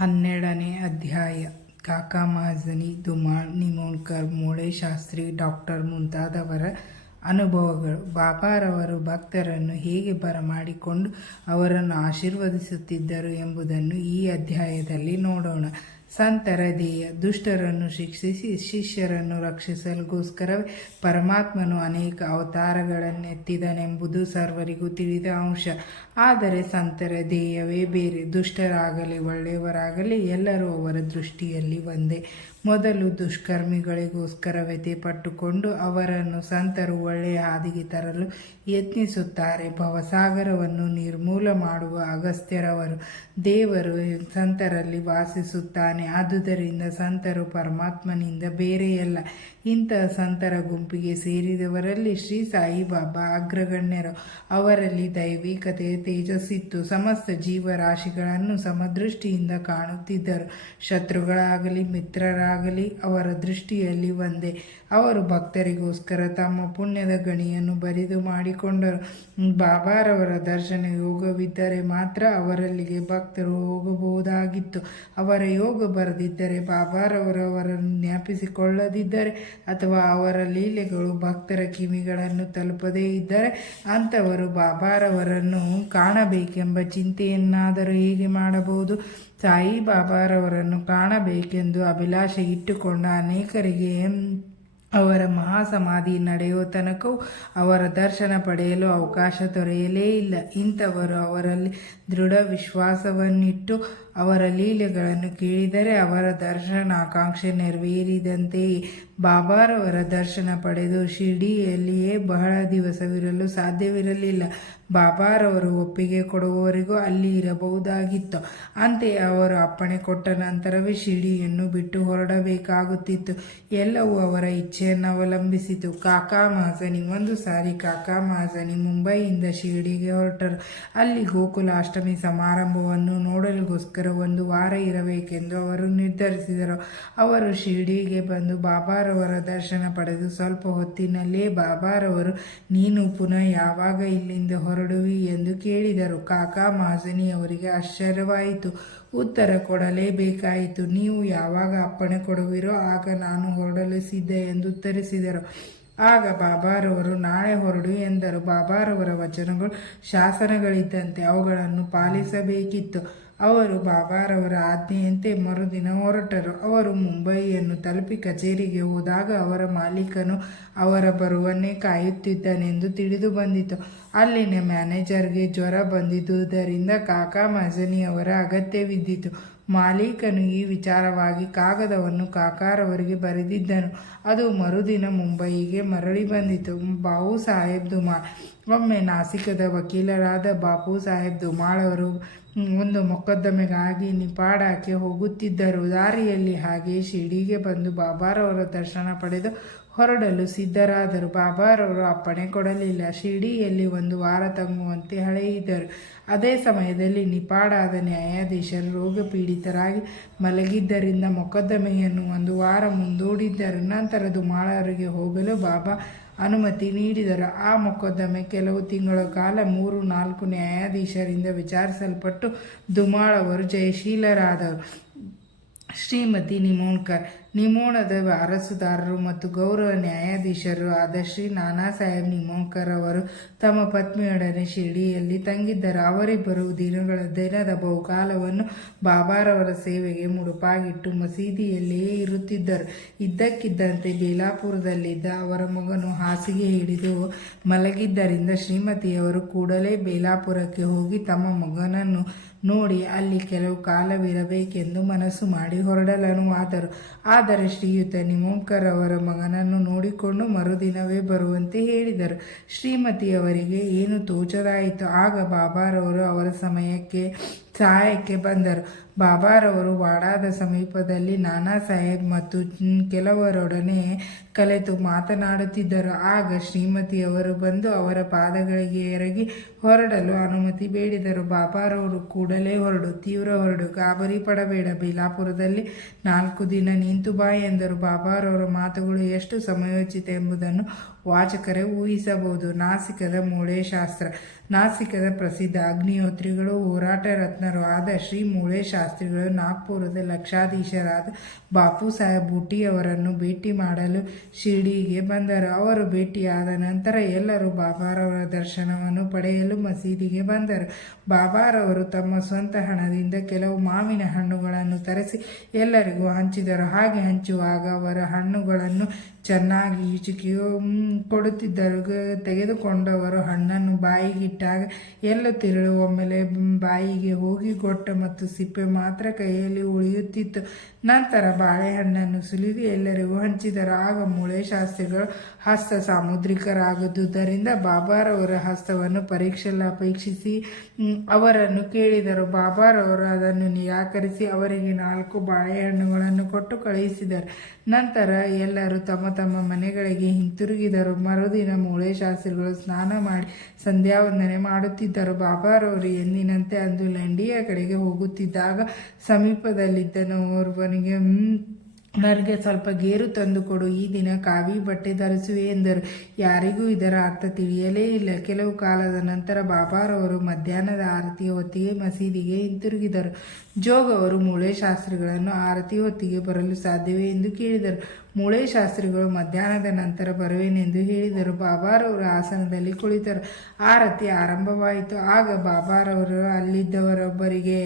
12ನೇ ಅಧ್ಯಾಯ. ಕಾಕಾ ಮಹಾಜನಿ, ಧುಮಾಳ್, ನಿಮೋಣ್ಕರ್, ಮೂಳೆ ಶಾಸ್ತ್ರಿ, ಡಾಕ್ಟರ್ ಮುಂತಾದವರ ಅನುಭವಗಳು. ಬಾಬಾರವರು ಭಕ್ತರನ್ನು ಹೇಗೆ ಬರಮಾಡಿಕೊಂಡು ಅವರನ್ನು ಆಶೀರ್ವದಿಸುತ್ತಿದ್ದರು ಎಂಬುದನ್ನು ಈ ಅಧ್ಯಾಯದಲ್ಲಿ ನೋಡೋಣ. ಸಂತರ ಧ್ಯೇಯ ದುಷ್ಟರನ್ನು ಶಿಕ್ಷಿಸಿ ಶಿಷ್ಯರನ್ನು ರಕ್ಷಿಸಲುಗೋಸ್ಕರವೇ ಪರಮಾತ್ಮನು ಅನೇಕ ಅವತಾರಗಳನ್ನೆತ್ತಿದನೆಂಬುದು ಸರ್ವರಿಗೂ ತಿಳಿದ ಅಂಶ. ಆದರೆ ಸಂತರ ಧ್ಯೇಯವೇ ಬೇರೆ. ದುಷ್ಟರಾಗಲಿ ಒಳ್ಳೆಯವರಾಗಲಿ ಎಲ್ಲರೂ ಅವರ ದೃಷ್ಟಿಯಲ್ಲಿ ಒಂದೇ. ಮೊದಲು ದುಷ್ಕರ್ಮಿಗಳಿಗೋಸ್ಕರ ವ್ಯಥೆ ಪಟ್ಟುಕೊಂಡು ಅವರನ್ನು ಸಂತರು ಒಳ್ಳೆಯ ಹಾದಿಗೆ ತರಲು ಯತ್ನಿಸುತ್ತಾರೆ. ಭವಸಾಗರವನ್ನು ನಿರ್ಮೂಲ ಮಾಡುವ ಅಗಸ್ತ್ಯರವರು. ದೇವರು ಸಂತರಲ್ಲಿ ವಾಸಿಸುತ್ತಾನೆ. ಆದುದರಿಂದ ಸಂತರು ಪರಮಾತ್ಮನಿಂದ ಬೇರೆಯಲ್ಲ. ಇಂತಹ ಸಂತರ ಗುಂಪಿಗೆ ಸೇರಿದವರಲ್ಲಿ ಶ್ರೀ ಸಾಯಿಬಾಬಾ ಅಗ್ರಗಣ್ಯರು. ಅವರಲ್ಲಿ ದೈವಿಕತೆಯ ತೇಜಸ್ಸಿತ್ತು. ಸಮಸ್ತ ಜೀವರಾಶಿಗಳನ್ನು ಸಮದೃಷ್ಟಿಯಿಂದ ಕಾಣುತ್ತಿದ್ದರು. ಶತ್ರುಗಳಾಗಲಿ ಮಿತ್ರರಾಗಲಿ ಅವರ ದೃಷ್ಟಿಯಲ್ಲಿ ಒಂದೇ. ಅವರು ಭಕ್ತರಿಗೋಸ್ಕರ ತಮ್ಮ ಪುಣ್ಯದ ಗಣಿಯನ್ನು ಬರಿದು ಮಾಡಿಕೊಂಡರು. ಬಾಬಾರವರ ದರ್ಶನ ಯೋಗವಿದ್ದರೆ ಮಾತ್ರ ಅವರಲ್ಲಿಗೆ ಭಕ್ತರು ಹೋಗಬಹುದಾಗಿತ್ತು. ಅವರ ಯೋಗ ಬರದಿದ್ದರೆ, ಬಾಬಾರವರು ಅವರನ್ನು ಜ್ಞಾಪಿಸಿಕೊಳ್ಳದಿದ್ದರೆ ಅಥವಾ ಅವರ ಲೀಲೆಗಳು ಭಕ್ತರ ಕಿವಿಗಳನ್ನು ತಲುಪದೇ ಇದ್ದರೆ ಅಂಥವರು ಬಾಬಾರವರನ್ನು ಕಾಣಬೇಕೆಂಬ ಚಿಂತೆಯನ್ನಾದರೂ ಹೇಗೆ ಮಾಡಬಹುದು? ಸಾಯಿಬಾಬಾರವರನ್ನು ಕಾಣಬೇಕೆಂದು ಅಭಿಲಾಷೆ ಇಟ್ಟುಕೊಂಡ ಅನೇಕರಿಗೆ ಅವರ ಮಹಾಸಮಾಧಿ ನಡೆಯುವ ತನಕವೂ ಅವರ ದರ್ಶನ ಪಡೆಯಲು ಅವಕಾಶ ದೊರೆಯಲೇ ಇಲ್ಲ. ಇಂಥವರು ಅವರಲ್ಲಿ ದೃಢ ವಿಶ್ವಾಸವನ್ನಿಟ್ಟು ಅವರ ಲೀಲೆಗಳನ್ನು ಕೇಳಿದರೆ ಅವರ ದರ್ಶನಾಕಾಂಕ್ಷೆ ನೆರವೇರಿದಂತೆಯೇ. ಬಾಬಾರವರ ದರ್ಶನ ಪಡೆದು ಶಿರ್ಡಿಯಲ್ಲಿಯೇ ಬಹಳ ದಿವಸವಿರಲು ಸಾಧ್ಯವಿರಲಿಲ್ಲ. ಬಾಬಾರವರು ಒಪ್ಪಿಗೆ ಕೊಡುವವರೆಗೂ ಅಲ್ಲಿ ಇರಬಹುದಾಗಿತ್ತು. ಅಂತೆಯೇ ಅವರು ಅಪ್ಪಣೆ ಕೊಟ್ಟ ನಂತರವೇ ಶಿರ್ಡಿಯನ್ನು ಬಿಟ್ಟು ಹೊರಡಬೇಕಾಗುತ್ತಿತ್ತು. ಎಲ್ಲವೂ ಅವರ ಇಚ್ಛೆಯನ್ನು ಅವಲಂಬಿಸಿತು. ಕಾಕಾ ಮಹಾಜನಿ. ಒಂದು ಸಾರಿ ಕಾಕಾ ಮಹಾಜನಿ ಮುಂಬೈಯಿಂದ ಶಿರ್ಡಿಗೆ ಹೊರಟರು. ಅಲ್ಲಿ ಗೋಕುಲಾಷ್ಟಮಿ ಸಮಾರಂಭವನ್ನು ನೋಡಲಿಗೋಸ್ಕರ ಒಂದು ವಾರ ಇರಬೇಕೆಂದು ಅವರು ನಿರ್ಧರಿಸಿದರು. ಅವರು ಶಿರ್ಡಿಗೆ ಬಂದು ಬಾಬಾರವರ ದರ್ಶನ ಪಡೆದು ಸ್ವಲ್ಪ ಹೊತ್ತಿನಲ್ಲೇ ಬಾಬಾರವರು, ನೀನು ಪುನಃ ಯಾವಾಗ ಇಲ್ಲಿಂದ ಹೊರಡುವಿ ಎಂದು ಕೇಳಿದರು. ಕಾಕಾ ಮಹಾಜನಿ ಅವರಿಗೆ ಆಶ್ಚರ್ಯವಾಯಿತು. ಉತ್ತರ ಕೊಡಲೇಬೇಕಾಯಿತು. ನೀವು ಯಾವಾಗ ಅಪ್ಪಣೆ ಕೊಡುವಿರೋ ಆಗ ನಾನು ಹೊರಡಲು ಸಿದ್ಧ ಎಂದು ಉತ್ತರಿಸಿದರು. ಆಗ ಬಾಬಾರವರು, ನಾಳೆ ಹೊರಡು ಎಂದರು. ಬಾಬಾರವರ ವಚನಗಳು ಶಾಸನಗಳಿದ್ದಂತೆ. ಅವುಗಳನ್ನು ಪಾಲಿಸಬೇಕಿತ್ತು. ಅವರು ಬಾಬಾರವರ ಆಜ್ಞೆಯಂತೆ ಮರುದಿನ ಹೊರಟರು. ಅವರು ಮುಂಬಯಿಯನ್ನು ತಲುಪಿ ಕಚೇರಿಗೆ ಹೋದಾಗ ಅವರ ಮಾಲೀಕನು ಅವರ ಬರುವನ್ನೇ ಕಾಯುತ್ತಿದ್ದನೆಂದು ತಿಳಿದು ಬಂದಿತು. ಅಲ್ಲಿನ ಮ್ಯಾನೇಜರ್ಗೆ ಜ್ವರ ಬಂದಿದ್ದುದರಿಂದ ಕಾಕಾ ಮಹಾಜನಿ ಅವರ ಅಗತ್ಯವಿದ್ದಿತು. ಮಾಲೀಕನು ಈ ವಿಚಾರವಾಗಿ ಕಾಗದವನ್ನು ಕಾಕಾರವರಿಗೆ ಬರೆದಿದ್ದನು. ಅದು ಮರುದಿನ ಮುಂಬಯಿಗೆ ಮರಳಿ ಬಂದಿತು. ಬಾಪು ಸಾಹೇಬ್ ಧುಮಾಳ್. ಒಮ್ಮೆ ನಾಸಿಕದ ವಕೀಲರಾದ ಬಾಪು ಸಾಹೇಬ್ ಧುಮಾಳ್ ಅವರು ಒಂದು ಮೊಕದ್ದಮೆಗಾಗಿ ನಿಪಾಡಕ್ಕೆ ಹೋಗುತ್ತಿದ್ದರು. ದಾರಿಯಲ್ಲಿ ಹಾಗೆ ಶಿರ್ಡಿಗೆ ಬಂದು ಬಾಬಾರವರ ದರ್ಶನ ಪಡೆದು ಹೊರಡಲು ಸಿದ್ಧರಾದರು. ಬಾಬಾರವರು ಅಪ್ಪಣೆ ಕೊಡಲಿಲ್ಲ. ಶಿರ್ಡಿಯಲ್ಲಿ ಒಂದು ವಾರ ತಂಗುವಂತೆ ಹಳೆಯಿದರು. ಅದೇ ಸಮಯದಲ್ಲಿ ನಿಪಾಡಾದ ನ್ಯಾಯಾಧೀಶರು ರೋಗಪೀಡಿತರಾಗಿ ಮಲಗಿದ್ದರಿಂದ ಮೊಕದ್ದಮೆಯನ್ನು ಒಂದು ವಾರ ಮುಂದೂಡಿದ್ದರು. ನಂತರ ಧುಮಾಳರಿಗೆ ಹೋಗಲು ಬಾಬಾ ಅನುಮತಿ ನೀಡಿದರು. ಆ ಮೊಕದ್ದಮೆ ಕೆಲವು ತಿಂಗಳ ಕಾಲ 3-4 ನ್ಯಾಯಾಧೀಶರಿಂದ ವಿಚಾರಿಸಲ್ಪಟ್ಟು ಧುಮಾಳ್ ಅವರು ಜಯಶೀಲರಾದರು. ಶ್ರೀಮತಿ ನಿಮೋಣ್ಕರ್. ನಿಮೋಣದ ವಾರಸುದಾರರು ಮತ್ತು ಗೌರವ ನ್ಯಾಯಾಧೀಶರು ಆದ ಶ್ರೀ ನಾನಾ ಸಾಹೇಬ್ ನಿಮೋಣ್ಕರ್ ಅವರು ತಮ್ಮ ಪತ್ನಿಯೊಡನೆ ಶಿರ್ಡಿಯಲ್ಲಿ ತಂಗಿದ್ದರು. ಅವರಿಬ್ಬರು ದಿನದ ಬಹುಕಾಲವನ್ನು ಬಾಬಾರವರ ಸೇವೆಗೆ ಮುಡುಪಾಗಿಟ್ಟು ಮಸೀದಿಯಲ್ಲಿಯೇ ಇರುತ್ತಿದ್ದರು. ಇದ್ದಕ್ಕಿದ್ದಂತೆ ಬೇಲಾಪುರದಲ್ಲಿದ್ದ ಅವರ ಮಗನು ಹಾಸಿಗೆ ಹಿಡಿದು ಮಲಗಿದ್ದರಿಂದ ಶ್ರೀಮತಿಯವರು ಕೂಡಲೇ ಬೇಲಾಪುರಕ್ಕೆ ಹೋಗಿ ತಮ್ಮ ಮಗನನ್ನು ನೋಡಿ ಅಲ್ಲಿ ಕೆಲವು ಕಾಲವಿರಬೇಕೆಂದು ಮನಸ್ಸು ಮಾಡಿ ಹೊರಡಲನುವಾದರು. ಆದರೆ ಶ್ರೀಯುತ ನಿಮೋಣ್ಕರ್ ಅವರ ಮಗನನ್ನು ನೋಡಿಕೊಂಡು ಮರುದಿನವೇ ಬರುವಂತೆ ಹೇಳಿದರು. ಶ್ರೀಮತಿಯವರಿಗೆ ಏನು ತೋಚದಾಯಿತು. ಆಗ ಬಾಬಾರವರು ಅವರ ಸಹಾಯಕ್ಕೆ ಬಂದರು. ಬಾಬಾರವರು ವಾಡಾದ ಸಮೀಪದಲ್ಲಿ ನಾನಾ ಸಾಹೇಬ್ ಮತ್ತು ಕೆಲವರೊಡನೆ ಕಲೆತು ಮಾತನಾಡುತ್ತಿದ್ದರು. ಆಗ ಶ್ರೀಮತಿಯವರು ಬಂದು ಅವರ ಪಾದಗಳಿಗೆ ಎರಗಿ ಹೊರಡಲು ಅನುಮತಿ ಬೇಡಿದರು. ಬಾಬಾರವರು ಕೂಡಲೇ ಹೊರಡು, ತೀವ್ರ ಹೊರಡು, ಗಾಬರಿ ಪಡಬೇಡ, ಬೇಲಾಪುರದಲ್ಲಿ 4 ದಿನ ನಿಂತು ಬಾ ಎಂದರು. ಬಾಬಾರವರ ಮಾತುಗಳು ಎಷ್ಟು ಸಮಯೋಚಿತ ಎಂಬುದನ್ನು ವಾಚಕರೇ ಊಹಿಸಬಹುದು. ನಾಸಿಕದ ಮೂಳೆಶಾಸ್ತ್ರ. ನಾಸಿಕದ ಪ್ರಸಿದ್ಧ ಅಗ್ನಿಹೋತ್ರಿಗಳು ಹೋರಾಟ ರತ್ನರು ಆದ ಶ್ರೀ ಮೂಳೆ ಶಾಸ್ತ್ರಿಗಳು ನಾಗ್ಪುರದ ಲಕ್ಷಾಧೀಶರಾದ ಬಾಪು ಸಾಹೇಬ್ ಬೂಟಿಯವರನ್ನು ಭೇಟಿ ಮಾಡಲು ಶಿರ್ಡಿಗೆ ಬಂದರು. ಅವರು ಭೇಟಿಯಾದ ನಂತರ ಎಲ್ಲರೂ ಬಾಬಾರವರ ದರ್ಶನವನ್ನು ಪಡೆಯಲು ಮಸೀದಿಗೆ ಬಂದರು. ಬಾಬಾರವರು ತಮ್ಮ ಸ್ವಂತ ಹಣದಿಂದ ಕೆಲವು ಮಾವಿನ ಹಣ್ಣುಗಳನ್ನು ತರಿಸಿ ಎಲ್ಲರಿಗೂ ಹಂಚಿದರು. ಹಾಗೆ ಹಂಚುವಾಗ ಅವರ ಹಣ್ಣುಗಳನ್ನು ಚೆನ್ನಾಗಿ ಹಿಚುಕಿ ಕೊಡುತ್ತಿದ್ದರು. ತೆಗೆದುಕೊಂಡವರು ಹಣ್ಣನ್ನು ಬಾಯಿಗಿಟ್ಟಾಗ ಎಲ್ಲ ತಿರುಳು ಒಮ್ಮೆಲೆ ಬಾಯಿಗೆ ಹೋಗಿ ಗೊಟ್ಟ ಮತ್ತು ಸಿಪ್ಪೆ ಮಾತ್ರ ಕೈಯಲ್ಲಿ ಉಳಿಯುತ್ತಿತ್ತು. ನಂತರ ಬಾಳೆಹಣ್ಣನ್ನು ಸುಲಿದು ಎಲ್ಲರಿಗೂ ಹಂಚಿದರು. ಆಗ ಮೂಳೆ ಶಾಸ್ತ್ರಿಗಳು ಹಸ್ತ ಸಾಮುದ್ರಿಕರಾಗುವುದರಿಂದ ಬಾಬಾರವರ ಹಸ್ತವನ್ನು ಅಪೇಕ್ಷಿಸಿ ಅವರನ್ನು ಕೇಳಿದರು. ಬಾಬಾರವರು ಅದನ್ನು ನಿರಾಕರಿಸಿ ಅವರಿಗೆ 4 ಬಾಳೆಹಣ್ಣುಗಳನ್ನು ಕೊಟ್ಟು ಕಳುಹಿಸಿದರು. ನಂತರ ಎಲ್ಲರೂ ತಮ್ಮ ತಮ್ಮ ಮನೆಗಳಿಗೆ ಹಿಂತಿರುಗಿದರು. ಮರುದಿನ ಮೂಳೆ ಶಾಸ್ತ್ರಿಗಳು ಸ್ನಾನ ಮಾಡಿ ಸಂಧ್ಯಾವಂದನೆ ಮಾಡುತ್ತಿದ್ದರು. ಬಾಬಾರವರು ಎಂದಿನಂತೆ ಅಂದು ಲಂಡಿಯ ಕಡೆಗೆ ಹೋಗುತ್ತಿದ್ದಾಗ ಸಮೀಪದಲ್ಲಿದ್ದನವನಿಗೆ ನನಗೆ ಸ್ವಲ್ಪ ಗೇರು ತಂದು ಕೊಡು, ಈ ದಿನ ಕಾವಿ ಬಟ್ಟೆ ಧರಿಸುವೆ ಎಂದರು. ಯಾರಿಗೂ ಇದರ ಅರ್ಥ ತಿಳಿಯಲೇ ಇಲ್ಲ. ಕೆಲವು ಕಾಲದ ನಂತರ ಬಾಬಾರವರು ಮಧ್ಯಾಹ್ನದ ಆರತಿಯ ಹೊತ್ತಿಗೆ ಮಸೀದಿಗೆ ಹಿಂತಿರುಗಿದರು. ಜೋಗ್ ಅವರು ಮೂಳೆ ಶಾಸ್ತ್ರಿಗಳನ್ನು ಆರತಿ ಹೊತ್ತಿಗೆ ಬರಲು ಸಾಧ್ಯವೇ ಎಂದು ಕೇಳಿದರು. ಮೂಳೆ ಶಾಸ್ತ್ರಿಗಳು ಮಧ್ಯಾಹ್ನದ ನಂತರ ಬರುವೆನೆಂದು ಹೇಳಿದರು. ಬಾಬಾರವರು ಆಸನದಲ್ಲಿ ಕುಳಿತರು. ಆರತಿ ಆರಂಭವಾಯಿತು. ಆಗ ಬಾಬಾರವರು ಅಲ್ಲಿದ್ದವರೊಬ್ಬರಿಗೆ,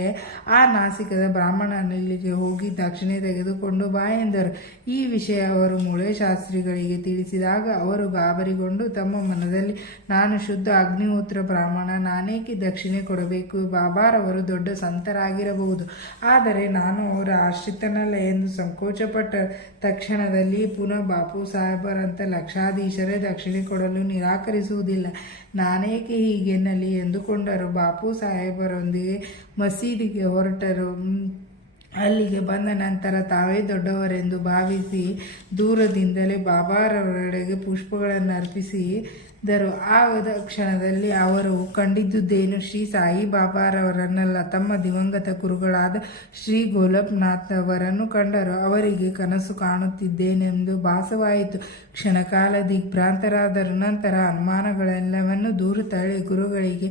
ಆ ನಾಸಿಕದ ಬ್ರಾಹ್ಮಣನಿಗೆ ಹೋಗಿ ದಕ್ಷಿಣೆ ತೆಗೆದುಕೊಂಡು ಬಾ ಎಂದರು. ಈ ವಿಷಯ ಅವರು ಮೂಳೆ ಶಾಸ್ತ್ರಿಗಳಿಗೆ ತಿಳಿಸಿದಾಗ ಅವರು ಗಾಬರಿಗೊಂಡು ತಮ್ಮ ಮನದಲ್ಲಿ, ನಾನು ಶುದ್ಧ ಅಗ್ನಿಹೋತ್ರ ಬ್ರಾಹ್ಮಣ, ನಾನೇಕೆ ದಕ್ಷಿಣೆ ಕೊಡಬೇಕು? ಬಾಬಾರವರು ದೊಡ್ಡ ಸಂತರಾಗಿರಬಹುದು, ಆದರೆ ನಾನು ಅವರ ಆಶ್ರಿತನಲ್ಲ ಎಂದು ಸಂಕೋಚಪಟ್ಟ ತಕ್ಷಣದಲ್ಲಿ ಪುನಃ ಬಾಪು ಸಾಹೇಬರಂತ ಲಕ್ಷಾಧೀಶರೇ ದಕ್ಷಿಣೆ ಕೊಡಲು ನಿರಾಕರಿಸುವುದಿಲ್ಲ, ನಾನೇಕೆ ಹೀಗೆನ್ನಲಿ ಎಂದುಕೊಂಡರು. ಬಾಪು ಸಾಹೇಬರೊಂದಿಗೆ ಮಸೀದಿಗೆ ಹೊರಟರು. ಅಲ್ಲಿಗೆ ಬಂದ ನಂತರ ತಾವೇ ದೊಡ್ಡವರೆಂದು ಭಾವಿಸಿ ದೂರದಿಂದಲೇ ಬಾಬಾರವರೆಡೆಗೆ ಪುಷ್ಪಗಳನ್ನು ಅರ್ಪಿಸಿದರು. ಆ ಕ್ಷಣದಲ್ಲಿ ಅವರು ಕಂಡಿದ್ದುದೇನು? ಶ್ರೀ ಸಾಯಿ ಬಾಬಾರವರನ್ನಲ್ಲ, ತಮ್ಮ ದಿವಂಗತ ಗುರುಗಳಾದ ಶ್ರೀ ಗೋಲಪ್ನಾಥ್ ಅವರನ್ನು ಕಂಡರು. ಅವರಿಗೆ ಕನಸು ಕಾಣುತ್ತಿದ್ದೇನೆಂದು ಭಾಸವಾಯಿತು. ಕ್ಷಣಕಾಲ ದಿಗ್ಭ್ರಾಂತರಾದರು. ನಂತರ ಅನುಮಾನಗಳೆಲ್ಲವನ್ನು ದೂರ ತಳ್ಳಿ ಗುರುಗಳಿಗೆ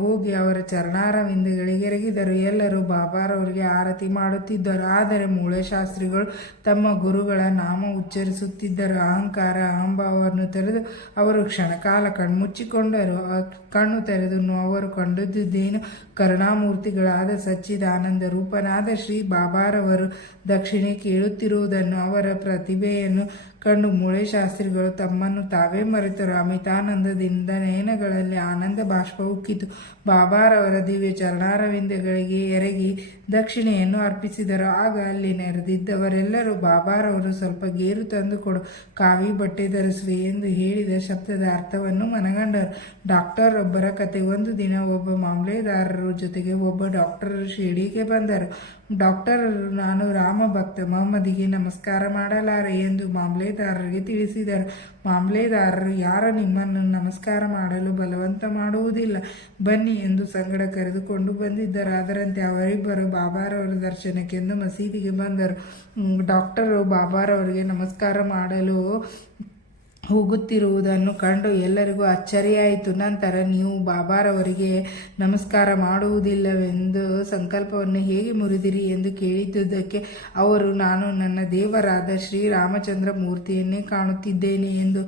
ಹೋಗಿ ಅವರ ಚರಣಾರವಿಂದಗಳಿಗೆ ಎರಗಿದರು. ಎಲ್ಲರೂ ಬಾಬಾರವರಿಗೆ ಆರತಿ ಮಾಡುತ್ತಿದ್ದರು. ಆದರೆ ಮೂಳೆ ಶಾಸ್ತ್ರಿಗಳು ತಮ್ಮ ಗುರುಗಳ ನಾಮ ಉಚ್ಚರಿಸುತ್ತಿದ್ದರು. ಅಹಂಕಾರ ಅಹಂಭಾವವನ್ನು ತೆರೆದು ಅವರು ಕ್ಷಣಕಾಲ ಕಣ್ಮುಚ್ಚಿಕೊಂಡರು. ಕಣ್ಣು ತೆರೆದು ಅವರು ಕಂಡಿದ್ದುದೇನು? ಕರುಣಾಮೂರ್ತಿಗಳಾದ ಸಚ್ಚಿದಾನಂದ ರೂಪನಾದ ಶ್ರೀ ಬಾಬಾರವರು ದಕ್ಷಿಣೆ ಕೇಳುತ್ತಿರುವುದನ್ನು, ಅವರ ಪ್ರತಿಭೆಯನ್ನು ಕಂಡು ಮೂಳೆ ಶಾಸ್ತ್ರಿಗಳು ತಮ್ಮನ್ನು ತಾವೇ ಮರೆತರು. ಅಮಿತಾನಂದದಿಂದ ನಯನಗಳಲ್ಲಿ ಆನಂದ ಬಾಷ್ಪ ಉಕ್ಕಿತು. ಬಾಬಾರವರ ದಿವ್ಯ ಚರಣಾರವಿಂದಗಳಿಗೆ ಎರಗಿ ದಕ್ಷಿಣೆಯನ್ನು ಅರ್ಪಿಸಿದರು. ಆಗ ಅಲ್ಲಿ ನೆರೆದಿದ್ದವರೆಲ್ಲರೂ ಬಾಬಾರವರು ಸ್ವಲ್ಪ ಗೇರು ತಂದು ಕೊಡು, ಕಾವಿ ಬಟ್ಟೆ ಧರಿಸುವೆ ಎಂದು ಹೇಳಿದ ಶಬ್ದದ ಅರ್ಥವನ್ನು ಮನಗಂಡರು. ಡಾಕ್ಟರ್ ಒಬ್ಬರ ಕತೆ. ಒಂದು ದಿನ ಒಬ್ಬ ಮಾಮಲೆದಾರರ ಜೊತೆಗೆ ಒಬ್ಬ ಡಾಕ್ಟರ್ ಶಿರ್ಡಿಗೆ ಬಂದರು. ಡಾಕ್ಟರ್, ನಾನು ರಾಮ ಭಕ್ತ, ಮೊಹಮ್ಮದಿಗೆ ನಮಸ್ಕಾರ ಮಾಡಲಾರೆ ಎಂದು ಮಾಮಲೆದಾರರಿಗೆ ತಿಳಿಸಿದರು. ಮಾಮಲೆದಾರರು, ಯಾರು ನಿಮ್ಮನ್ನು ನಮಸ್ಕಾರ ಮಾಡಲು ಬಲವಂತ ಮಾಡುವುದಿಲ್ಲ, ಬನ್ನಿ ಎಂದು ಸಂಗಡ ಕರೆದುಕೊಂಡು ಬಂದಿದ್ದರು. ಅದರಂತೆ ಅವರಿಬ್ಬರು ಬಾಬಾರವರ ದರ್ಶನಕ್ಕೆಂದು ಮಸೀದಿಗೆ ಬಂದರು. ಡಾಕ್ಟರು ಬಾಬಾರವರಿಗೆ ನಮಸ್ಕಾರ ಮಾಡಲು ಹೋಗುತ್ತಿರುವುದನ್ನು ಕಂಡು ಎಲ್ಲರಿಗೂ ಅಚ್ಚರಿಯಾಯಿತು. ನಂತರ, ನೀವು ಬಾಬಾರವರಿಗೆ ನಮಸ್ಕಾರ ಮಾಡುವುದಿಲ್ಲವೆಂದು ಸಂಕಲ್ಪವನ್ನು ಹೇಗೆ ಮುರಿದಿರಿ ಎಂದು ಕೇಳಿದ್ದುದಕ್ಕೆ ಅವರು, ನಾನು ನನ್ನ ದೇವರಾದ ಶ್ರೀರಾಮಚಂದ್ರ ಮೂರ್ತಿಯನ್ನೇ ಕಾಣುತ್ತಿದ್ದೇನೆ ಎಂದು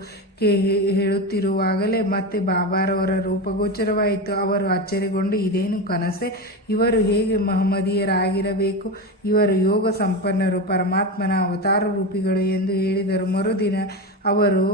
ಹೇಳುತ್ತಿರುವಾಗಲೇ ಮತ್ತೆ ಬಾಬಾರವರ ರೂಪಗೋಚರವಾಯಿತು. ಅವರು ಅಚ್ಚರಿಗೊಂಡು, ಇದೇನು ಕನಸೆ? ಇವರು ಹೇಗೆ ಮಹಮ್ಮದೀಯರಾಗಿರಬೇಕು? ಇವರು ಯೋಗ ಸಂಪನ್ನರು, ಪರಮಾತ್ಮನ ಅವತಾರ ರೂಪಿಗಳು ಎಂದು ಹೇಳಿದರು. ಮರುದಿನ ಅವರು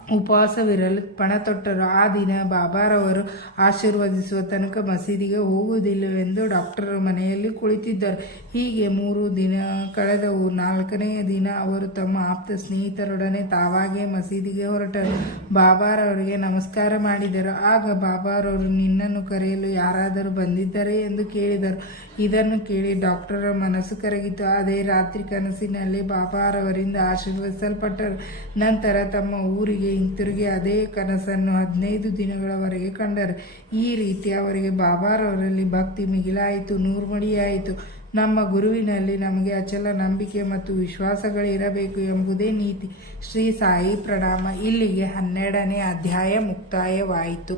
ಉಪವಾಸವಿರಲು ಪಣತೊಟ್ಟರು. ಆ ದಿನ ಬಾಬಾರವರು ಆಶೀರ್ವದಿಸುವ ತನಕ ಮಸೀದಿಗೆ ಹೋಗುವುದಿಲ್ಲವೆಂದು ಡಾಕ್ಟರ್ ಮನೆಯಲ್ಲಿ ಕುಳಿತಿದ್ದರು. ಹೀಗೆ 3 ದಿನ ಕಳೆದವು. 4ನೆಯ ದಿನ ಅವರು ತಮ್ಮ ಆಪ್ತ ಸ್ನೇಹಿತರೊಡನೆ ತಾವಾಗೇ ಮಸೀದಿಗೆ ಹೊರಟರು. ಬಾಬಾರವರಿಗೆ ನಮಸ್ಕಾರ ಮಾಡಿದರು. ಆಗ ಬಾಬಾರವರು, ನಿನ್ನನ್ನು ಕರೆಯಲು ಯಾರಾದರೂ ಬಂದಿದ್ದರೆ ಎಂದು ಕೇಳಿದರು. ಇದನ್ನು ಕೇಳಿ ಡಾಕ್ಟರ ಮನಸ್ಸು ಕರಗಿತು. ಅದೇ ರಾತ್ರಿ ಕನಸಿನಲ್ಲಿ ಬಾಬಾರವರಿಂದ ಆಶೀರ್ವದಿಸಲ್ಪಟ್ಟರು. ನಂತರ ತಮ್ಮ ಊರಿಗೆ ಹಿಂತಿರುಗಿ ಅದೇ ಕನಸನ್ನು 15 ದಿನಗಳವರೆಗೆ ಕಂಡರು. ಈ ರೀತಿ ಅವರಿಗೆ ಬಾಬಾರವರಲ್ಲಿ ಭಕ್ತಿ ಮಿಗಿಲಾಯಿತು, ನೂರ್ಮಡಿಯಾಯಿತು. ನಮ್ಮ ಗುರುವಿನಲ್ಲಿ ನಮಗೆ ಅಚಲ ನಂಬಿಕೆ ಮತ್ತು ವಿಶ್ವಾಸಗಳಿರಬೇಕು ಎಂಬುದೇ ನೀತಿ. ಶ್ರೀ ಸಾಯಿ ಪ್ರಣಾಮ. ಇಲ್ಲಿಗೆ 12ನೇ ಅಧ್ಯಾಯ ಮುಕ್ತಾಯವಾಯಿತು.